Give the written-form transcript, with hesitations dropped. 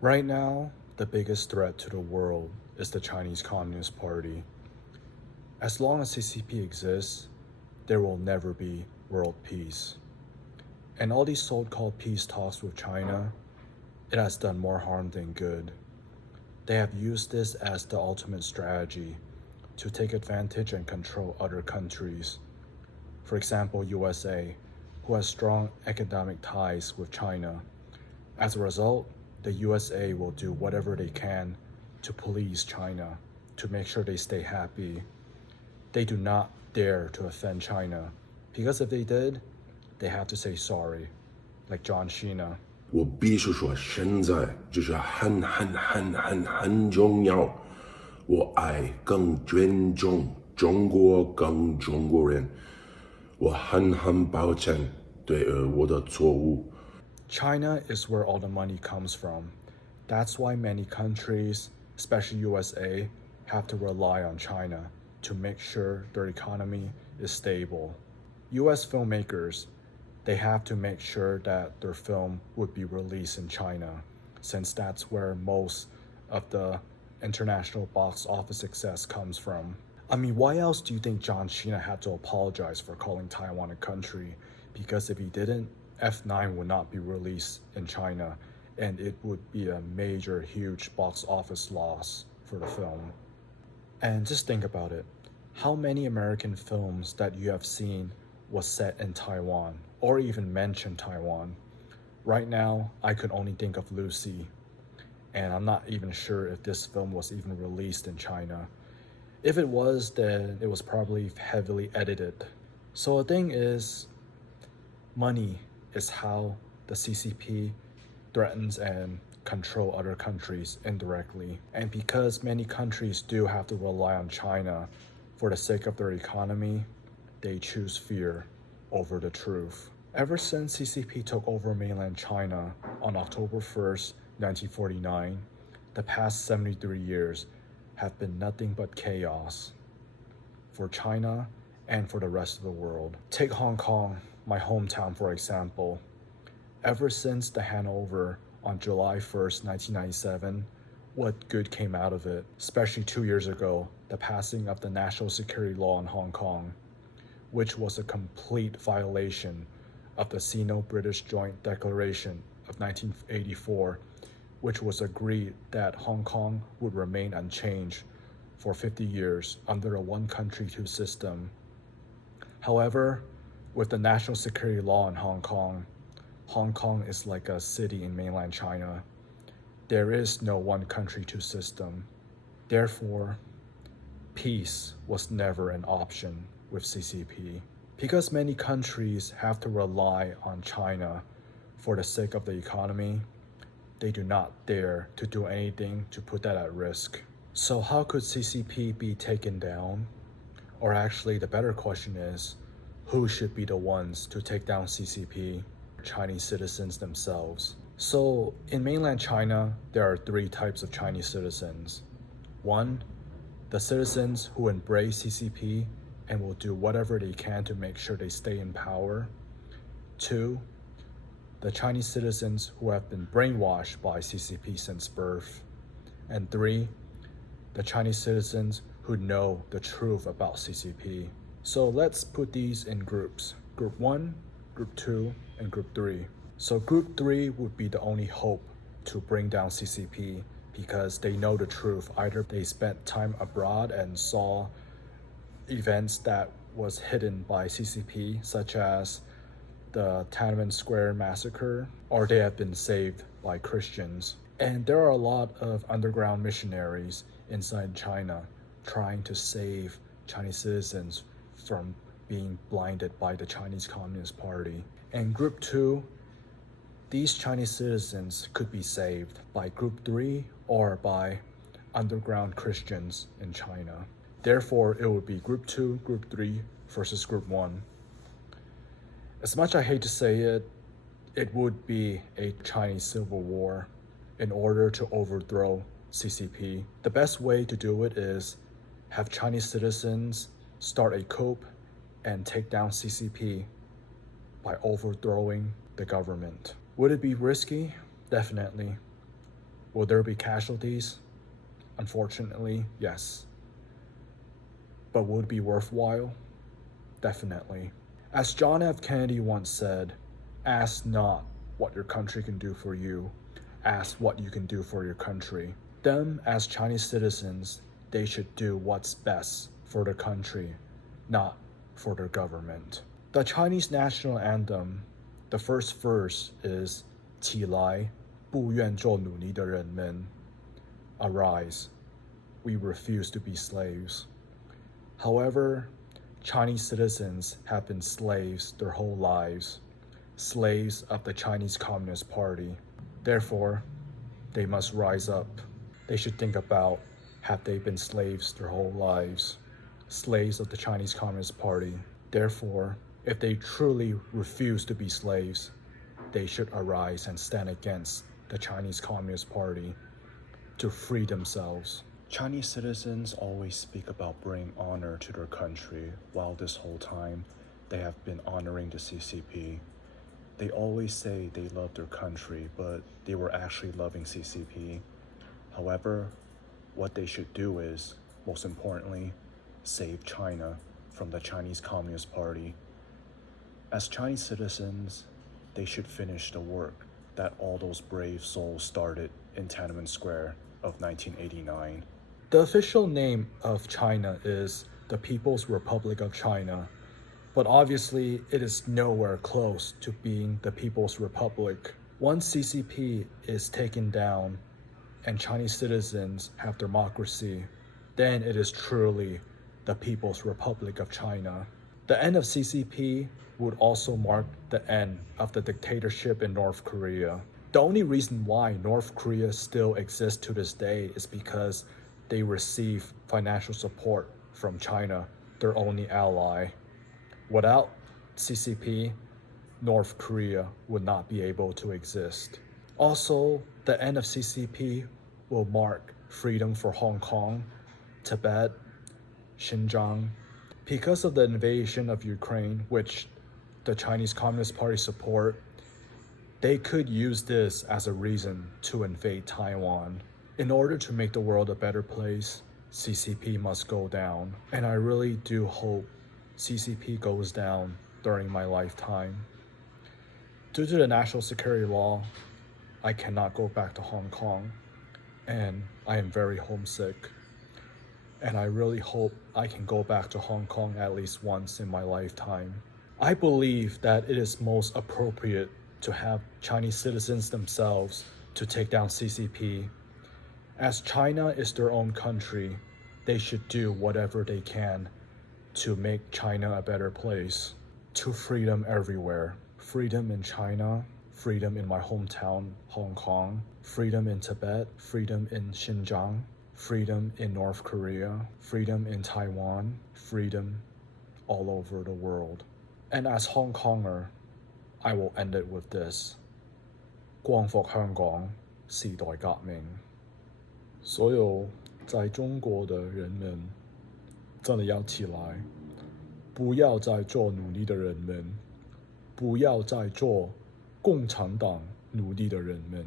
Right now, the biggest threat to the world is the Chinese Communist Party. As long as CCP exists, there will never be world peace. And all these so-called peace talks with China, it has done more harm than good. They have used this as the ultimate strategy to take advantage and control other countries. For example, USA, who has strong economic ties with China. As a result, the USA will do whatever they can to police China, to make sure they stay happy. They do not dare to offend China, because if they did, they have to say sorry, like John Cena. 我必须说，现在就是很重要。我爱更尊重中国，更中国人。我很抱歉对我的错误。China is where all the money comes from. That's why many countries, especially USA, have to rely on China to make sure their economy is stable. US filmmakers, they have to make sure that their film would be released in China, since that's where most of the international box office success comes from. I mean, why else do you think John Cena had to apologize for calling Taiwan a country? Because if he didn't, F9 would not be released in China, and it would be a major, huge box office loss for the film. And just think about it. How many American films that you have seen was set in Taiwan, or even mention Taiwan? Right now, I could only think of Lucy, and I'm not even sure if this film was even released in China. If it was, then it was probably heavily edited. So the thing is, money is how the CCP threatens and control other countries indirectly. And because many countries do have to rely on China for the sake of their economy, they choose fear over the truth. Ever since CCP took over mainland China on October 1st, 1949, the past 73 years have been nothing but chaos for China and for the rest of the world. Take Hong Kong, my hometown, for example. Ever since the handover on July 1st, 1997, what good came out of it? Especially 2 years ago, the passing of the National Security Law in Hong Kong, which was a complete violation of the Sino-British Joint Declaration of 1984, which was agreed that Hong Kong would remain unchanged for 50 years under a one country, two system. However, with the National Security Law in Hong Kong is like a city in mainland China. There is no one country, two system. Therefore, peace was never an option with CCP. Because many countries have to rely on China for the sake of the economy, they do not dare to do anything to put that at risk. So how could CCP be taken down? Or actually, the better question is, who should be the ones to take down CCP? Chinese citizens themselves. So in mainland China, there are three types of Chinese citizens. One, the citizens who embrace CCP and will do whatever they can to make sure they stay in power. Two, the Chinese citizens who have been brainwashed by CCP since birth. And three, the Chinese citizens who know the truth about CCP. So let's put these in groups. Group 1, Group 2, and Group 3. So Group 3 would be the only hope to bring down CCP because they know the truth. Either they spent time abroad and saw events that was hidden by CCP, such as the Tiananmen Square massacre, or they have been saved by Christians. And there are a lot of underground missionaries inside China trying to save Chinese citizens from being blinded by the Chinese Communist Party. And Group 2, these Chinese citizens could be saved by Group 3 or by underground Christians in China. Therefore, it would be Group 2, Group 3 versus Group 1. As much I hate to say it, it would be a Chinese civil war in order to overthrow CCP. The best way to do it is have Chinese citizens start a coup and take down CCP by overthrowing the government. Would it be risky? Definitely. Will there be casualties? Unfortunately, yes. But would it be worthwhile? Definitely. As John F. Kennedy once said, ask not what your country can do for you, ask what you can do for your country. Them, as Chinese citizens, they should do what's best for their country, not for their government. The Chinese national anthem, the first verse is 起来，不愿做奴隶的人们. Arise, we refuse to be slaves. However, Chinese citizens have been slaves their whole lives, slaves of the Chinese Communist Party. Therefore, they must rise up. They should think about, have they been slaves their whole lives, slaves of the Chinese Communist Party. Therefore, if they truly refuse to be slaves, they should arise and stand against the Chinese Communist Party to free themselves. Chinese citizens always speak about bringing honor to their country, while this whole time they have been honoring the CCP. They always say they love their country, but they were actually loving CCP. However, what they should do is, most importantly, save China from the Chinese Communist Party. As Chinese citizens, they should finish the work that all those brave souls started in Tiananmen Square of 1989. The official name of China is the People's Republic of China, but obviously it is nowhere close to being the People's Republic. Once CCP is taken down and Chinese citizens have democracy, then it is truly the People's Republic of China. The end of CCP would also mark the end of the dictatorship in North Korea. The only reason why North Korea still exists to this day is because they receive financial support from China, their only ally. Without CCP, North Korea would not be able to exist. Also, the end of CCP will mark freedom for Hong Kong, Tibet, Xinjiang. Because of the invasion of Ukraine, which the Chinese Communist Party support, they could use this as a reason to invade Taiwan. In order to make the world a better place, CCP must go down. And I really do hope CCP goes down during my lifetime. Due to the national security law, I cannot go back to Hong Kong, and I am very homesick. And I really hope I can go back to Hong Kong at least once in my lifetime. I believe that it is most appropriate to have Chinese citizens themselves to take down CCP. As China is their own country, they should do whatever they can to make China a better place. To freedom everywhere. Freedom in China, freedom in my hometown, Hong Kong, freedom in Tibet, freedom in Xinjiang, freedom in North Korea, freedom in Taiwan, freedom all over the world. And as Hong Konger, I will end it with this. 光復香港，時代革命。所有在中国的人们，真的要起来，不要再做奴隶的人们，不要再做共产党奴隶的人们。